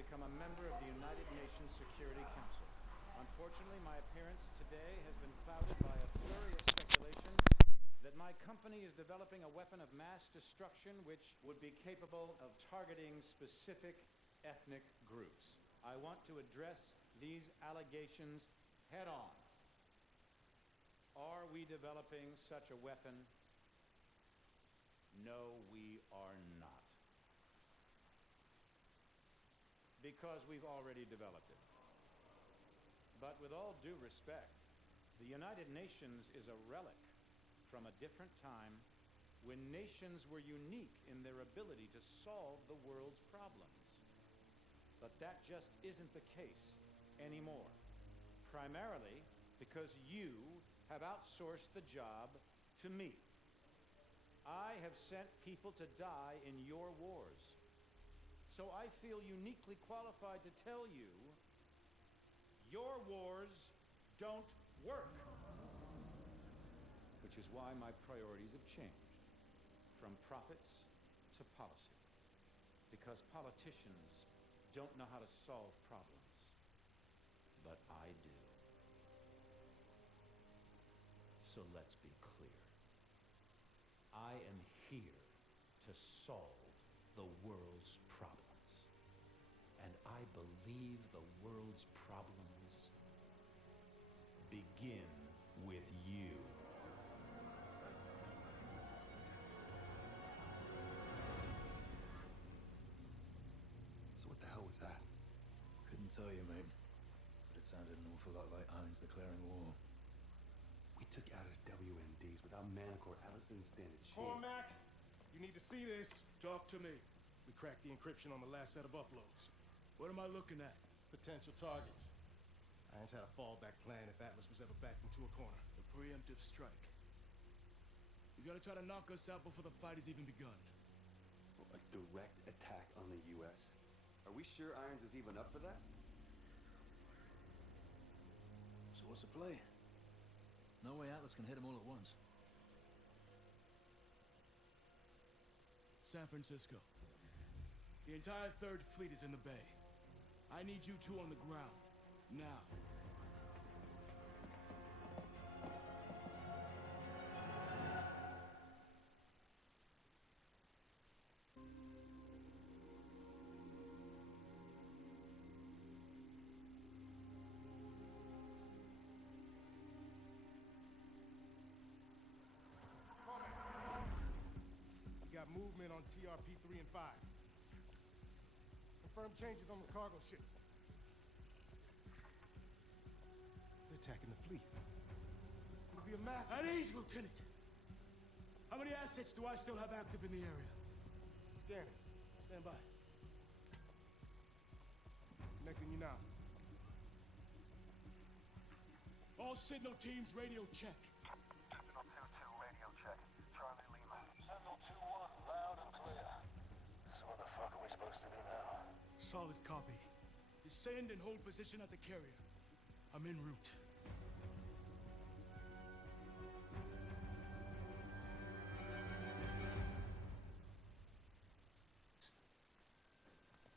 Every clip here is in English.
become a member of the United Nations Security Council. Unfortunately, my appearance today has been clouded by a flurry of speculation that my company is developing a weapon of mass destruction which would be capable of targeting specific ethnic groups. I want to address these allegations head on. Are we developing such a weapon? No, we are not. Because we've already developed it. But with all due respect, the United Nations is a relic from a different time when nations were unique in their ability to solve the world's problems. But that just isn't the case anymore. Primarily because you have outsourced the job to me. I have sent people to die in your wars. So I feel uniquely qualified to tell you, your wars don't work. Which is why my priorities have changed from profits to policy. Because politicians don't know how to solve problems. But I do. So let's be clear. I am here to solve the world's problems. And I believe the world's problems begin with you. So what the hell was that? Couldn't tell you, mate. But it sounded an awful lot like Irons declaring war. We took out his WMDs without Manticore. Atlas didn't stand a chance. Cormac, you need to see this. Talk to me. We cracked the encryption on the last set of uploads. What am I looking at? Potential targets. Irons had a fallback plan if Atlas was ever backed into a corner. A preemptive strike. He's gonna try to knock us out before the fight has even begun. A direct attack on the U.S.? Are we sure Irons is even up for that? So what's the play? No way Atlas can hit them all at once. San Francisco. The entire Third Fleet is in the bay. I need you two on the ground. Now. We got movement on TRP 3 and 5. Confirmed changes on the cargo ships. They're attacking the fleet. It'll be a massive... At ease, Lieutenant! How many assets do I still have active in the area? Scanning. Stand by. Connecting you now. All signal teams, radio check. Signal 2-2, radio check. Charlie Lima. Signal 2-1, loud and clear. So what the fuck are we supposed to do now? Solid copy. Descend and hold position at the carrier. I'm en route.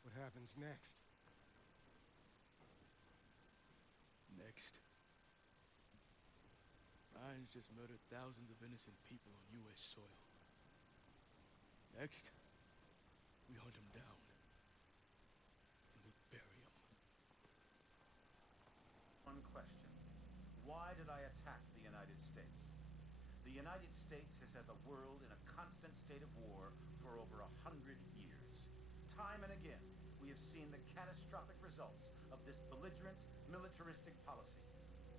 What happens next? Next. Irons just murdered thousands of innocent people on U.S. soil. Next, we hunt him down. And we bury him. One question. Why did I attack the United States? The United States has had the world in a constant state of war for over 100 years. Time and again, we have seen the catastrophic results of this belligerent, militaristic policy.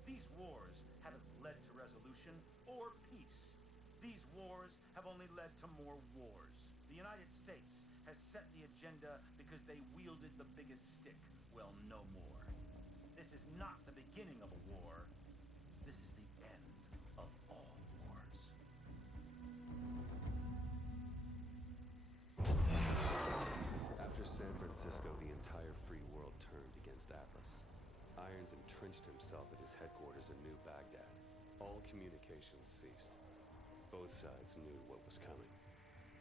These wars haven't led to resolution or peace. These wars have only led to more wars. The United States has set the agenda because they wielded the biggest stick. Well, no more. This is not the beginning of a war. This is the end of all wars. After San Francisco, the entire free world turned against Atlas. Irons entrenched himself at his headquarters in New Baghdad. All communications ceased. Both sides knew what was coming.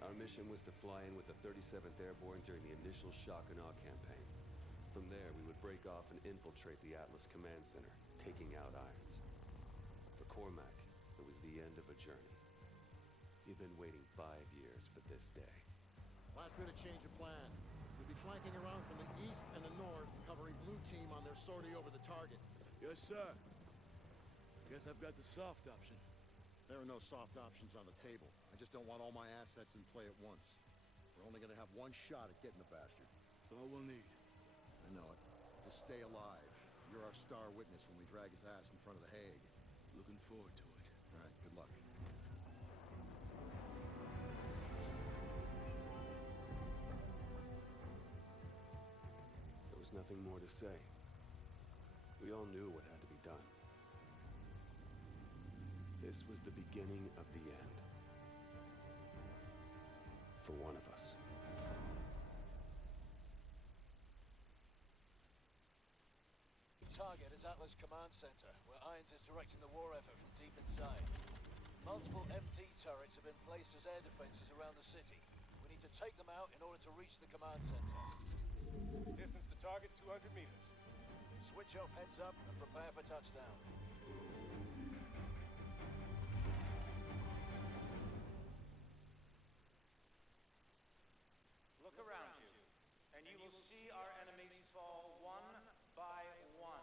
Our mission was to fly in with the 37th Airborne during the initial shock and awe campaign. From there, we would break off and infiltrate the Atlas Command Center, taking out Irons. For Cormac, it was the end of a journey. He'd been waiting 5 years for this day. Last minute change of plan. We'll be flanking around from the east and the north, covering blue team on their sortie over the target. Yes, sir. I guess I've got the soft option. There are no soft options on the table. I just don't want all my assets in play at once. We're only gonna have one shot at getting the bastard. That's all we'll need. I know it. Just stay alive. You're our star witness when we drag his ass in front of the Hague. Looking forward to it. All right, good luck. There was nothing more to say. We all knew what had to be done. This was the beginning of the end. For one of us. Target is Atlas Command Center, where Irons is directing the war effort from deep inside. Multiple MD turrets have been placed as air defenses around the city. We need to take them out in order to reach the command center. Distance to target, 200 meters. Switch off heads up and prepare for touchdown. Look around you, and you will see our enemies fall one by one.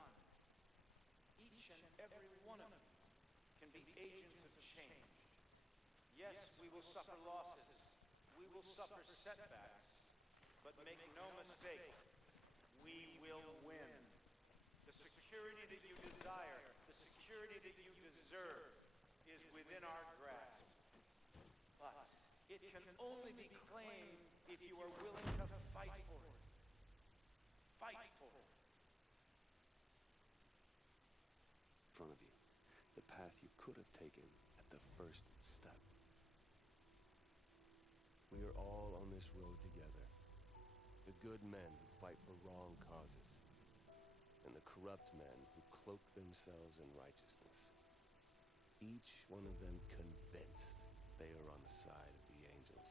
Each and every one of them can be agents of change. Yes, we will suffer losses. We will suffer setbacks. But make no mistake, we will win. The security that you desire, the security that you deserve, is within our grasp. But it can only be claimed if you are willing to fight for it. Fight for it. In front of you, the path you could have taken at the first step. We are all on this road together. The good men who fight for wrong causes, and the corrupt men who cloak themselves in righteousness. Each one of them convinced they are on the side of the angels.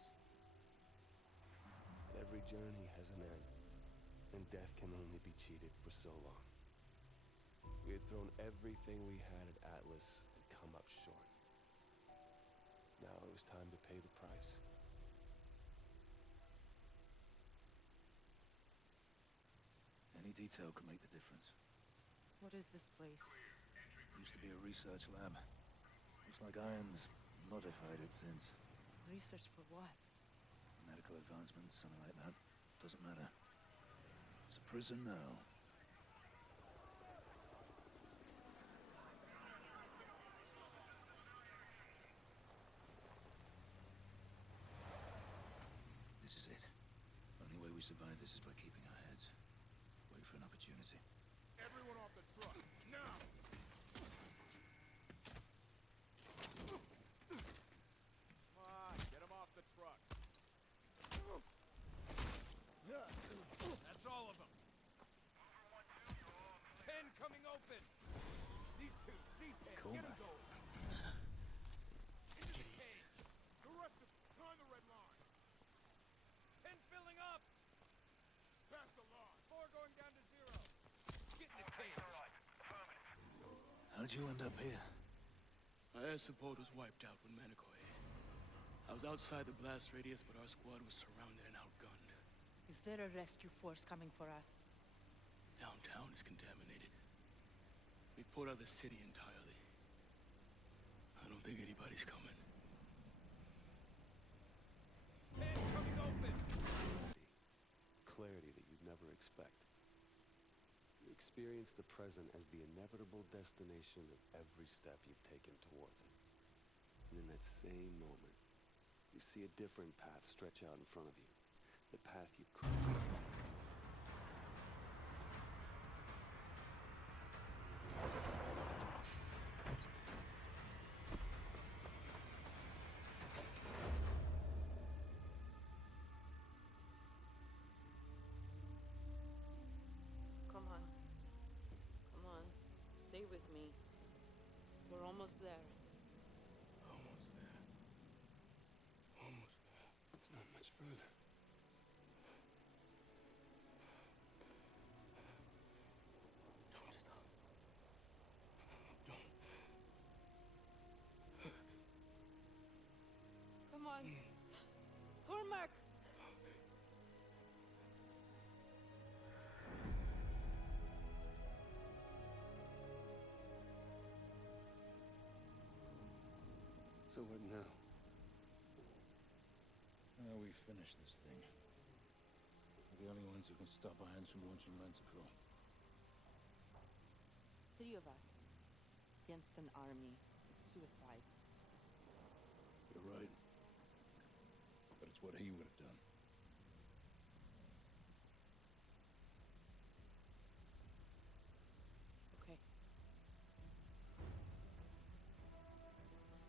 Every journey has an end, and death can only be cheated for so long. We had thrown everything we had at Atlas and come up short. Now it was time to pay the price. Any detail could make the difference. What is this place? Used to be a research lab. Looks like Irons modified it since. Research for what? Medical advancements, something like that. Doesn't matter. It's a prison now. This is it. Only way we survive this is by keeping our heads. Wait for an opportunity. Everyone off the truck, now! Come on, get them off the truck. That's all of them. Pen coming open. These two, D-pen, Cool, get them man. going. Into the cage. The rest of them, join the red line. Pen filling up. Pass the line. 4 going down to 0. Get in the cage. How'd you end up here? Our air support was wiped out when Manico hit. I was outside the blast radius, but our squad was surrounded and outgunned. Is there a rescue force coming for us? Downtown is contaminated. We poured out the city entirely. I don't think anybody's coming. Pen coming open! Clarity that you'd never expect. You experience the present as the inevitable destination of every step you've taken towards it. And in that same moment, you see a different path stretch out in front of you. The path you could have. Come on. Come on. Stay with me. We're almost there. Almost there. Almost there. It's not much further. Cormac! So what now? We finish this thing. We're the only ones who can stop Irons from launching Manticore. It's 3 of us. Against an army. It's suicide. You're right. But it's what he would have done. Okay.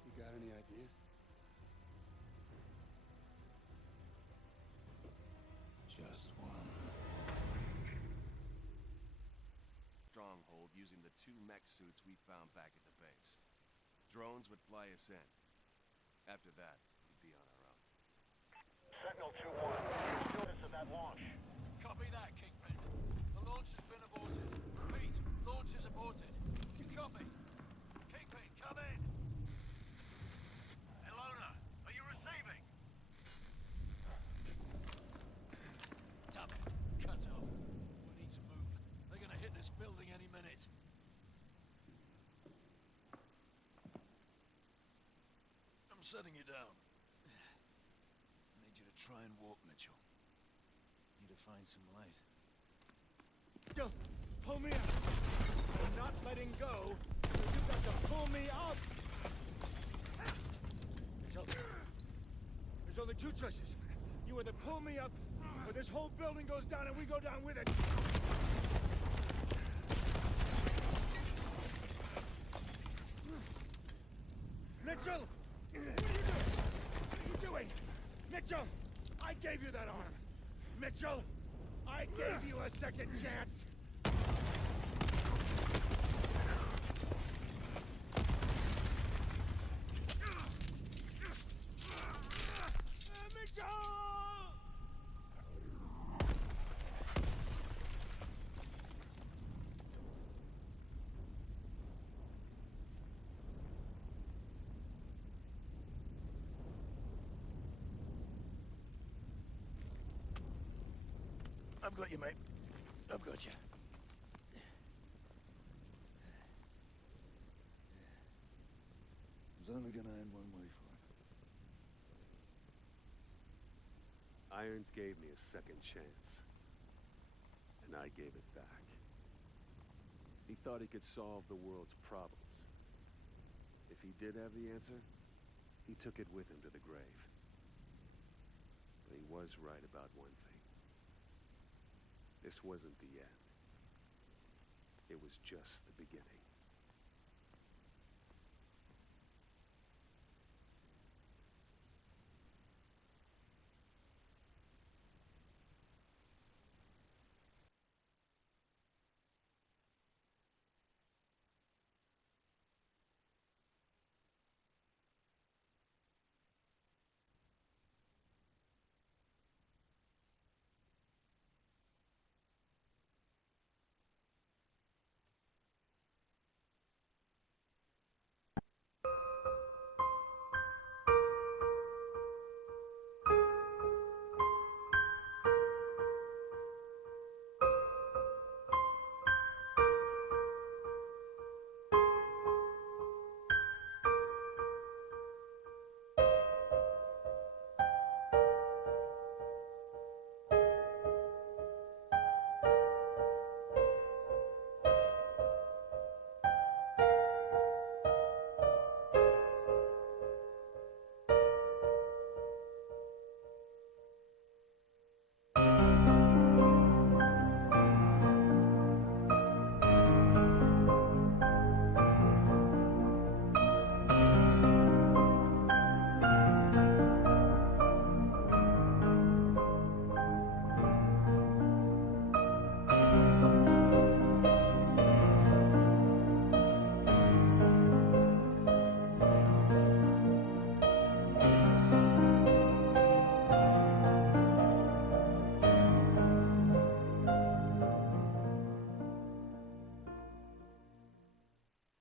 You got any ideas? Just one. Stronghold using the 2 mech suits we found back at the base. Drones would fly us in. After that, we'd be on our own. Sentinel 2-1, status of that launch. Copy that, Kingpin. The launch has been aborted. Repeat, launch is aborted. Copy. Kingpin, come in. Ilona, are you receiving? Damn it. Cut off. We need to move. They're gonna hit this building any minute. I'm setting you down. I need you to try and walk, Mitchell. Need to find some light. Don't pull me up. I'm not letting go. You got to pull me up. There's only 2 choices. You either pull me up, or this whole building goes down and we go down with it. Mitchell! What are you doing? Mitchell! I gave you that arm! Mitchell! I gave you a second chance! Mitchell! I've got you, mate. I've got you. It was only gonna end one way for it. Irons gave me a second chance. And I gave it back. He thought he could solve the world's problems. If he did have the answer, he took it with him to the grave. But he was right about one thing. This wasn't the end. It was just the beginning.